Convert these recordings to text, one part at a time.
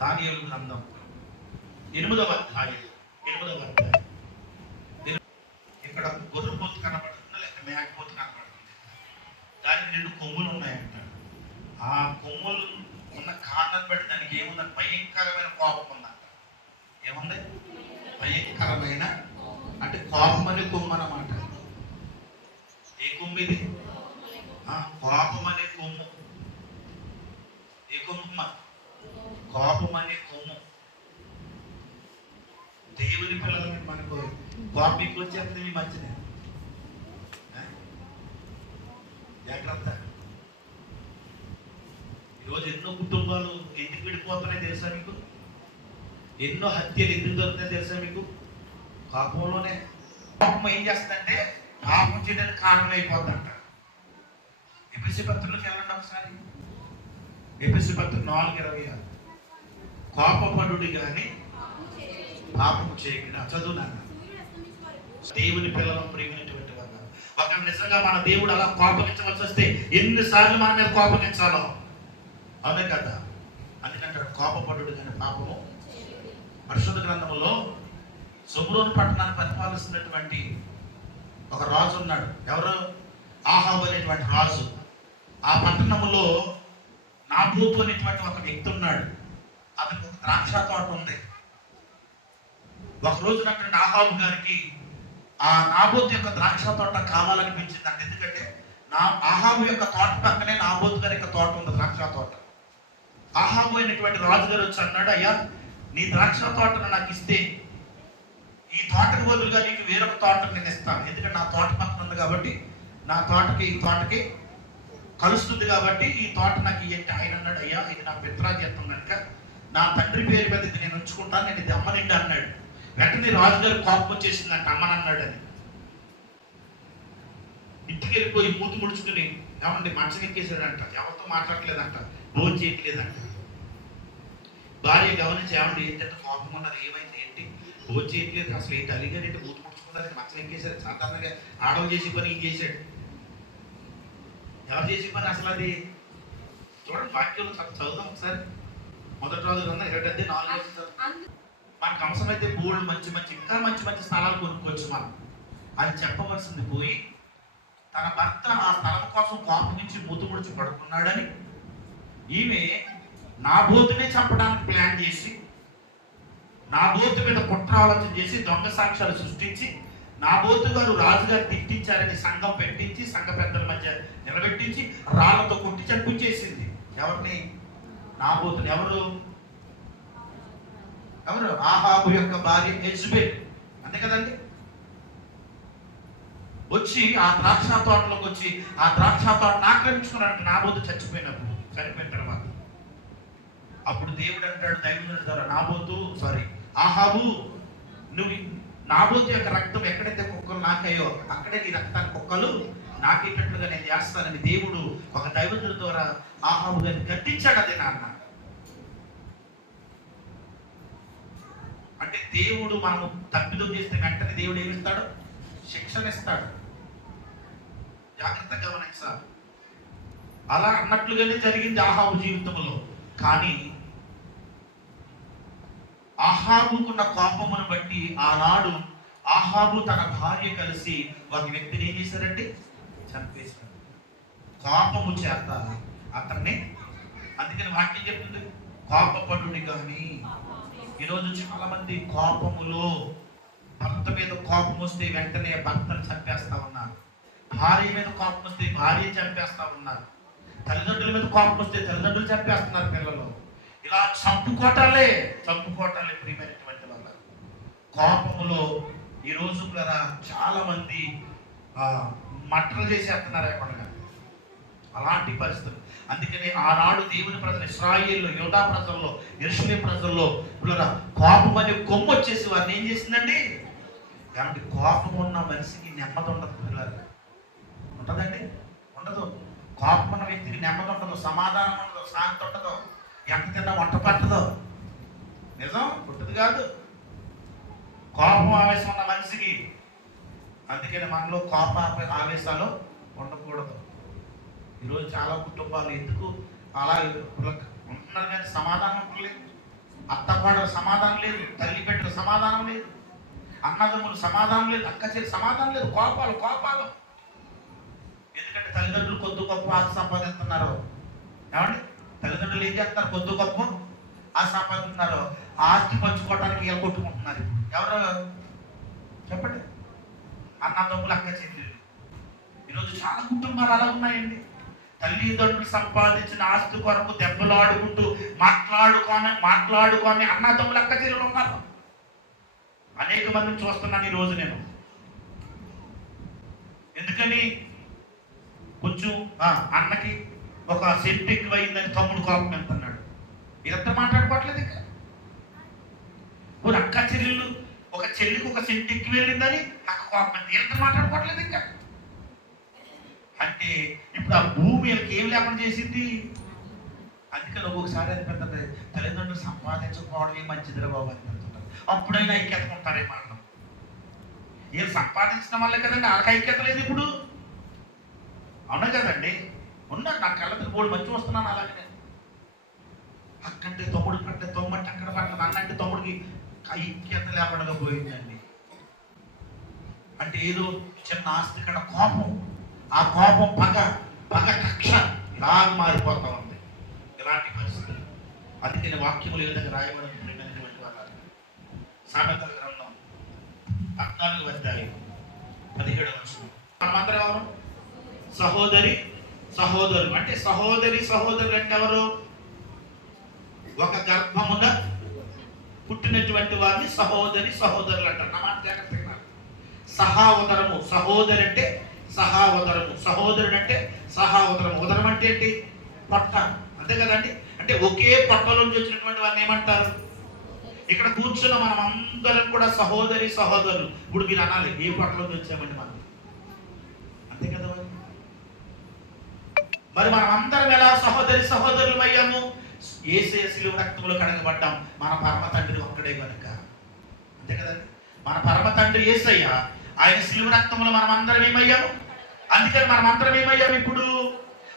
దానియేలు గ్రంథం. ఎనిమిదవ అధ్యాయం. ఎనిమిదవ అధ్యాయం. ఇక్కడ గొర్రెపోతు కనబడుతుందా లేకపోతే మేకపోతు కనబడుతుంది దానికి రెండు కొమ్ములు ఉన్నాయంట ఆ కొమ్ములు ఉన్న కారణం బట్టి దానికి ఏముంది? భయంకరమైన కోపం ఉందంట. ఏముంది? భయంకరమైన అంటే కోపం అనే కొమ్ము అన్నమాట. ఏ కొమ్ము ఇది? కోపం అనే కొమ్ము ఏ కొమ్ము కోపం అనే కొమ్ము. దేవుని పిల్లలకి మనకు కోపం వచ్చేస్తే వచ్చేస్తుంది మీ మంచిది జాగ్రత్త. ఈరోజు ఎన్నో కుటుంబాలు ఎందుకు విడిపోతున్నాయి తెలుసా మీకు? ఎన్నో హత్యలు ఎందుకు దొరుకుతాయి తెలుసా మీకు? కోపంలోనే కోపం ఏం చేస్తుందంటే పాపం చేయడానికి కారణం అయిపోతుందంట ఎపిసి పత్రులకు వెళ్ళండి ఒకసారి? ఎపిసి పత్రులు నాలుగు ఇరవై ఆరు. కోపపడు కానీ పాపం చేయకుండా చదువునా దేవుని పిల్లలం ప్రేమినటువంటి వాళ్ళ ఒక నిజంగా మన దేవుడు అలా కోపగించవలసి వస్తే ఎన్నిసార్లు మన మీద కోపగించాలో? అవునే కదా. అందుకంటే కోపపడు కానీ పాపము. పరిశుద్ధ గ్రంథంలో సుబ్రోన్ పట్టణాన్ని పరిపాలిస్తున్నటువంటి ఒక రాజు ఉన్నాడు. ఎవరు? ఆహాబు అనేటువంటి రాజు. ఆ పట్టణంలో నాభూపు అనేటువంటి ఒక వ్యక్తి ఉన్నాడు. అతనికి ఒక ద్రాక్ష తోట ఉంది. ఒక రోజు అటువంటి ఆహాబు గారికి ఆ నాబోత్ యొక్క ద్రాక్ష తోట కావాలనిపించింది అంటే ఎందుకంటే నా ఆహాబు యొక్క తోట పక్కనే నాబోత్ గారి యొక్క తోట ఉంది ద్రాక్ష తోట. ఆహాబు అయినటువంటి రాజుగారు వచ్చి అన్నాడు అయ్యా నీ ద్రాక్ష తోటను నాకు ఇస్తే ఈ తోటకు బదులుగా నీకు వేరొక తోటను నేను ఇస్తాను. ఎందుకంటే నా తోట పక్కన ఉంది కాబట్టి నా తోటకి ఈ తోటకి కలుస్తుంది కాబట్టి ఈ తోట నాకు ఇయ్యంటే ఆయన అన్నాడు అయ్యా ఇది నా పిత్రాజీతం కనుక నా తండ్రి పేరు మీద ఇది నేను ఉంచుకుంటాను నేను ఇది అమ్మనిండి అన్నాడు. వెంటనే రాజుగారు కోపం వచ్చేసిందంట అమ్మనన్నాడు అని ఇంటికి వెళ్ళిపోయి మూతి ముడుచుకుని ఏమండి మంచం ఎక్కేసాడంట ఎవరితో మాట్లాడలేదంట భోజనం చేయట్లేదంట. భార్య గమనించి ఏమండి ఏంటంటే కోపం ఉన్నారు ఏమైంది ఏంటి? భోజనం చేయట్లేదు అసలు ఏంటి అలిగారంటే మూతి ముడుచుకున్నారు మంచం ఎక్కేసాడు సాధారణంగా ఆడవాళ్ళు చేసే పని ఏం చేశాడు. ఎవరు చేసే పని అసలు అది? చూడండి వాక్యంలో చదువుదాం ఒకసారి. మొదటి రోజు కన్నా ఇరవై నాలుగు రోజులు చదువు. మనకు అవసరమైతే బోర్డు మంచి మంచి ఇంకా మంచి మంచి స్థలాలు కొనుక్కోవచ్చు మనం అని చెప్పవలసింది పోయి తన భర్త ఆ స్థలం కోసం కాపు నుంచి మూతుముడిచి పడుకున్నాడని ఈమె నా బోతునే చంపడానికి ప్లాన్ చేసి నా బోతు మీద కుట్ర ఆలోచన చేసి దొంగ సాక్ష్యాలు సృష్టించి నా బోతు గారు రాజుగారు తిట్టించారని సంఘం పెట్టించి సంఘ పెద్దల మధ్య నిలబెట్టించి రాళ్ళతో కొట్టి నాబోతులు ఎవరు? ఎవరు? ఆహాబు యొక్క భార్య ఎజ్బెల్ అంతే కదండి? వచ్చి ఆ ద్రాక్ష తోటలోకి వచ్చి ఆ ద్రాక్ష తోటను ఆక్రమించుకున్నాడు నాబోతు చచ్చిపోయినప్పుడు చనిపోయిన తర్వాత. అప్పుడు దేవుడు అంటాడు దైవం ద్వారా నాబోతు సారీ ఆహాబు నువ్వు నాబోతు యొక్క రక్తం ఎక్కడైతే కుక్కలు నాకాయో అక్కడే నీ రక్తాన్ని కుక్కలు నాకేటట్లుగా నేను చేస్తానని దేవుడు ఒక దైవజుల ద్వారా ఆహాబు గారిని గట్టించాడు అది నాన్న. అంటే దేవుడు మనము తప్పిదం చేస్తే వెంటనే దేవుడు ఏమిస్తాడు శిక్షణ ఇస్తాడు. జాగ్రత్తగా గమనించాలి. అలా అన్నట్లుగానే జరిగింది ఆహాబు జీవితంలో. కానీ ఆహాబుకున్న కోపమును బట్టి ఆనాడు ఆహాబు తన భార్య కలిసి ఒక వ్యక్తిని ఏం చేశారంటే చంపేశారు. కోపము చేత అతన్ని అందుకని వాక్యం చెప్తుంది కోపపడు కానీ ఈరోజు చాలా మంది కోపములో భర్త మీద కోపం వస్తే వెంటనే భర్తను చంపేస్తా ఉన్నారు. భార్య మీద కోపం వస్తే భార్య చంపేస్తా ఉన్నారు. తల్లిదండ్రుల మీద కోపం వస్తే తల్లిదండ్రులు చంపేస్తున్నారు పిల్లలు. ఇలా చంపుకోటాలే చంపుకోటాలే ప్రియమైనటువంటి వాళ్ళ. కోపములో ఈ రోజు కూడా చాలా మంది ఆ, మట్టలు చేసేస్తున్నారు ఎక్కడ అలాంటి పరిస్థితులు. అందుకని ఆనాడు దేవుని ప్రజలు ఇస్రాయిల్లో యోధా ప్రజల్లో ఇరుషులే ప్రజల్లో ఇలా కోపం అనే కొమ్ము వచ్చేసి వారిని ఏం చేసిందండి? కాబట్టి కోపం ఉన్న మనిషికి నెమ్మది ఉండదు పిల్లలు. ఉంటుందండి? ఉండదు. కోపం ఉన్న వ్యక్తికి నెమ్మది ఉండదు సమాధానం ఉండదు శాంతి ఉండదు. ఎంత తిన్నా వంట పట్టదు. నిజం? పుట్టదు కాదు. కోపం ఆవేశం ఉన్న మనిషికి. అందుకని మనలో కోప ఆవేశాలు ఉండకూడదు. ఈరోజు చాలా కుటుంబాలు ఎందుకు అలా ఉన్నారు కానీ సమాధానం లేదు? అత్తపాడల సమాధానం లేదు తల్లి బిడ్డల సమాధానం లేదు అన్నదమ్ములు సమాధానం లేదు అక్క చెల్లి సమాధానం లేదు కోపాలు కోపాలు. ఎందుకంటే తల్లిదండ్రులు కొద్ది గొప్ప ఆస్తి సంపాదిస్తున్నారు. ఏమండి? తల్లిదండ్రులు ఏం చేస్తారు కొద్ది గొప్ప ఆస్తి సంపాదిస్తున్నారు. ఆస్తి పంచుకోవడానికి ఇలా కొట్టుకుంటున్నారు. ఎవరు? చెప్పండి. అన్నదమ్ములు అక్క చెల్లెలు. ఈరోజు చాలా కుటుంబాలు అలా ఉన్నాయండి. తల్లిదండ్రులు సంపాదించిన ఆస్తి కొరకు దెబ్బలాడుకుంటూ మాట్లాడుకొని మాట్లాడుకొని అన్నదమ్ములు అక్క చెల్లెలు ఉన్నారు. అనేక మందిని చూస్తున్నాను ఈ రోజు నేను. ఎందుకని? కొంచెం అన్నకి ఒక సెంట్ ఎక్కువైందని తమ్ముడు కోపం వెళ్తున్నాడు ఇదంతా మాట్లాడుకోవట్లేదు ఇంకా. ఊరు అక్క చెల్లెలు ఒక చెల్లికి ఒక సెంట్ ఎక్కువ వెళ్ళిందని అక్క కోపం ఎంత మాట్లాడుకోవట్లేదు ఇంకా. అంటే ఇప్పుడు ఆ భూమి వీళ్ళకి ఏం లేకుండా చేసింది? అందుకని ఒక్కొక్కసారి అది పెద్ద తల్లిదండ్రులు సంపాదించకపోవడమే మంచిదిరా బాబు అనిపిస్తుంటారు అప్పుడైనా ఐక్యత ఉంటారే మనం వీళ్ళు సంపాదించడం వల్ల కదండి వాళ్ళకి ఐక్యత లేదు ఇప్పుడు. అవునా కదండి? ఉన్నా నా కళ్ళకి మూడు మంచి వస్తున్నాను అలాగే నేను. అక్కంటే తమ్ముడు కంటే తమ్ముడు అక్కడ పక్కన అన్నంటే తమ్ముడికి ఐక్యత లేకుండా పోయిందండి. అంటే ఏదో చిన్న ఆస్తి కడ కోపం. ఆ కోపం పగ పగ కక్ష ఇలా మారిపోతా ఉంది. ఇలాంటి పరిస్థితి అందుకని వాక్యములు ఏ విధంగా రాయబడి ప్రేమైనటువంటి వాళ్ళ సామెతల గ్రంథం పద్నాలుగు అధ్యాయం పదిహేడు వచ్చిన మనమందరం ఎవరు సహోదరి సహోదరులు. అంటే సహోదరి సహోదరులు అంటే ఎవరు? ఒక గర్భమున పుట్టినటువంటి వారిని సహోదరి సహోదరులు అంటారు. నా మాట జాగ్రత్తగా వినాలి. సహోదరి అంటే సహావదరము సహోదరుడు అంటే సహావదరము ఉదరం అంటే ఏంటి? పొట్ట. అంతే కదండి? అంటే ఒకే పొట్టలో వచ్చినటువంటి వారిని ఏమంటారు? ఇక్కడ కూర్చున్న మనం అందరం కూడా సహోదరి సహోదరులు. ఇప్పుడు మీరు అనాలి ఏ పొట్టలో వచ్చామండి మనం? అంతే కదా మరి? మరి మనం అందరం ఎలా సహోదరి సహోదరులు అయ్యాము ఏసే శిలువ రక్తంలో కడగబడ్డాం. మన పరమ తండ్రి ఒక్కడే కనుక అంతే కదండి? మన పరమ తండ్రి ఏసయ్య ఆయన శిలువ రక్తంలో మనం అందరం ఏమయ్యాము? అందుకని మనం అందరం ఏమయ్యాం ఇప్పుడు?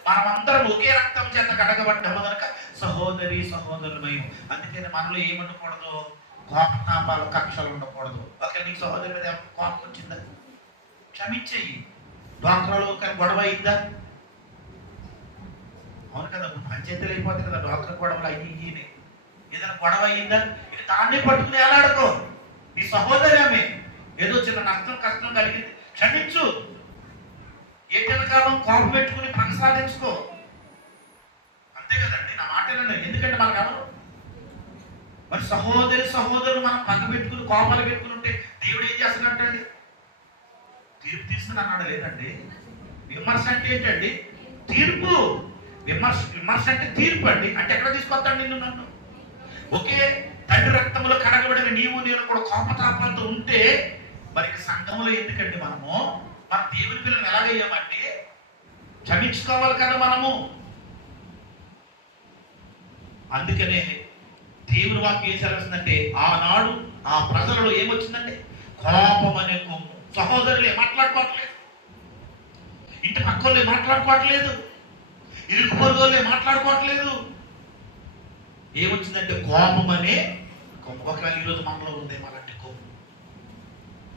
మనం అందరం ఒకే రక్తం చేత కడగబడ్డాము కనుక సహోదరి సహోదరులమయ్యాం. అందుకని మనలో ఏముండకూడదు? కోపతాపాలు కక్షలు ఉండకూడదు. ఓకే నీకు సహోదరి మీద కోపం వచ్చిందా? క్షమించేయి. డాక్టర్లో ఒక గొడవ అయిందా? అవును కదా పంచాయతీలు లేకపోతే కదా డాక్టర్ గొడవలు అయ్యి ఏదైనా గొడవ అయ్యిందా? ఇక దాన్ని పట్టుకుని ఎలాడుకో నీ సహోదరి ఆమె. ఏదో చిన్న నష్టం కష్టం కలిగింది. క్షమించు. కాలం కోపం పెట్టుకుని పగ సాధించుకో అంతే కదండి నా మాట వినండి. ఎందుకంటే మనకు ఎవరు? మరి సహోదరి సహోదరులు మనం పక్క పెట్టుకుని కోపాలు పెట్టుకుని ఉంటే దేవుడు ఏం చేస్తున్నట్టండి తీర్పు తీసుకుని అన్నాడు లేదండి. విమర్శ అంటే ఏంటండి? తీర్పు. విమర్శ విమర్శ అంటే తీర్పు అండి. అంటే ఎక్కడ తీసుకొస్తాడు నిన్ను నన్ను? ఒకే తండ్రి రక్తంలో కడగబడిన నీవు నేను కూడా కోపతాపాలతో ఉంటే మరి సంఘంలో ఎందుకండి మనము మన దేవుని పిల్లలు ఎలాగయ్యామంటే క్షమించుకోవాలి కదా మనము. అందుకనే దేవుని వాక్యం ఏం సెలవుస్తుందంటే ఆనాడు ఆ ప్రజలలో ఏమొచ్చిందంటే కోపం అనే కొమ్ము. సహోదరులే మాట్లాడుకోవట్లేదు ఇంటి పక్కలే మాట్లాడుకోవట్లేదు ఇరుకు పొరుగులే మాట్లాడుకోవట్లేదు ఏమొచ్చిందంటే కోపం అనే కొమ్ము. ఒకవేళ ఈరోజు మనలో ఉంది అలాంటి కొమ్ము.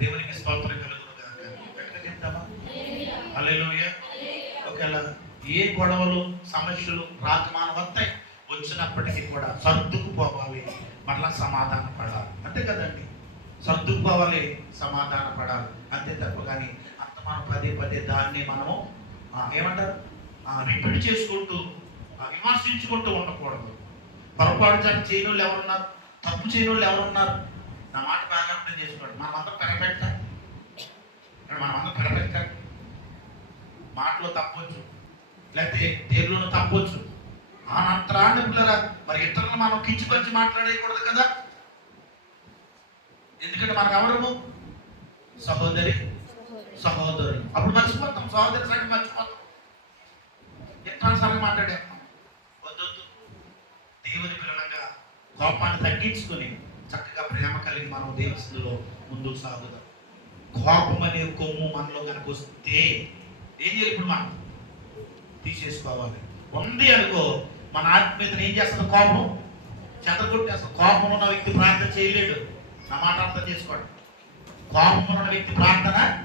దేవునికి స్తోత్రం హల్లెలూయా. ఒకవేళ ఏ గొడవలు సమస్యలు రాకమాన వస్తాయి వచ్చినప్పటికీ కూడా సర్దుకుపోవాలి. మరలా సమాధాన పడాలి. అంతే కదండి? సర్దుకుపోవాలి సమాధాన పడాలి. అంతే తప్ప కానీ అంత మనం పదే పదే దాన్ని మనము ఏమంటారు? రిపీట్ చేసుకుంటూ విమర్శించుకుంటూ ఉండకూడదు. పొరపాటు జనం చేయని వాళ్ళు ఎవరున్నారు? తప్పు చేయని వాళ్ళు ఎవరున్నారు? నా మాట బాగా అర్థం చేసుకోండి. మనం అందరం పెరపెట్టాలి మనం అందరం పెరపెట్టాలి మాటలో తప్పొచ్చు. లేకపోతే దేనిలోనూ తప్పొచ్చు. ఆ అంతరాన్ని పిల్లరా మరి ఇతరులను మనం కించిపరిచి మాట్లాడేయకూడదు కదా? ఎందుకంటే మనం ఎవరము సహోదరి. సహోదరు అప్పుడు మర్చిపోతాం సహోదరి సంగతి మర్చిపోతాం. ఎట్లా మాట్లాడాం? వద్దొద్దు. దేవుని పిల్లలంగా కోపాన్ని తగ్గించుకొని చక్కగా ప్రేమ కలిగి మనం దేవునిలో ముందుకు సాగుదాం. కోపం అనే కొమ్ము మనలో కనుక ఏది ఏం చేయాలి ఇప్పుడు మనం? తీసేసుకోవాలి. ఉంది అనుకో మన ఆత్మీయతను ఏం చేస్తుంది కోపం? చెదరగొట్టేస్తాం కోపం ఉన్న వ్యక్తి ప్రార్థన చేయలేడు. నా మాట అర్థం చేసుకోండి. కోపం ఉన్న వ్యక్తి ప్రార్థన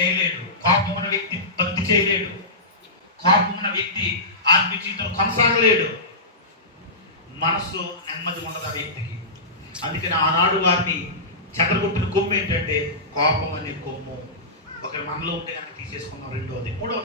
చేయలేడు. కోపం ఉన్న వ్యక్తి భక్తి చేయలేడు. కోపం ఉన్న వ్యక్తి ఆత్మీయ జీవితం కొనసాగలేడు. మనసు నెమ్మది ఉండదు ఆ వ్యక్తికి. అందుకని ఆనాడు వారిని చెదరగొట్టిన కొమ్ము ఏంటంటే కోపం అనే కొమ్ము. ఒకరి మనలో ఉంటే కనుక తీసేసుకున్నాం రెండోది మూడో